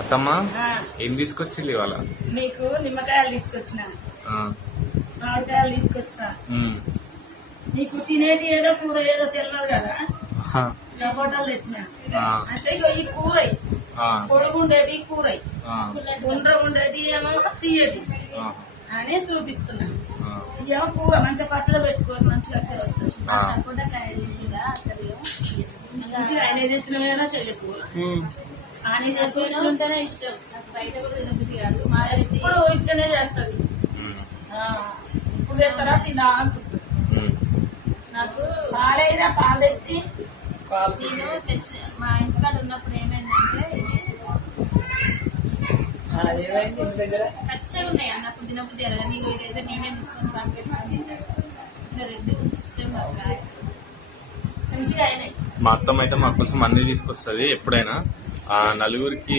అత్తమ్మ ఏం తీసుకొచ్చింది ఇవాళ? నీకు నిమ్మకాయలు తీసుకొచ్చిన, మామిడికాయలు తీసుకొచ్చిన. నీకు తినేటి ఏదో కూర ఏదో తెలియదు కదా, హోటల్ తెచ్చిన. అంటే ఈ కూర పొడుగు ఉండేటి కూర, గుండ్ర ఉండేటి ఏమో తీయటి అని చూపిస్తున్నా. ఏమో కూర మంచిగా పచ్చడి పెట్టుకోరు, మంచిగా వస్తుంది. మంచిగా ఆయన తెచ్చిన మీద చెల్లికూర ఉంటేనే ఇష్టం. బయట కూడా తినబుద్ధి కాదు, ఇప్పుడు ఇక్కడనే చేస్తుంది. ఇప్పుడు తెస్తారా తినాల్సి వస్తుంది. నాకు పాలైనా పాలు తెచ్చి నేను తెచ్చిన. మా ఇంటికాడ ఉన్నప్పుడు ఏమైందంటే పచ్చగా ఉన్నాయి అన్నప్పుడు తినబుద్ధి కదా. నీకు ఇదైతే నేనే తీసుకొని పాలు పెట్టుకొని రెండు ఇష్టం. మంచిగా అయినాయి. మా అత్తమ్మ అయితే మా కోసం అన్ని తీసుకొస్తుంది ఎప్పుడైనా. నలుగురికి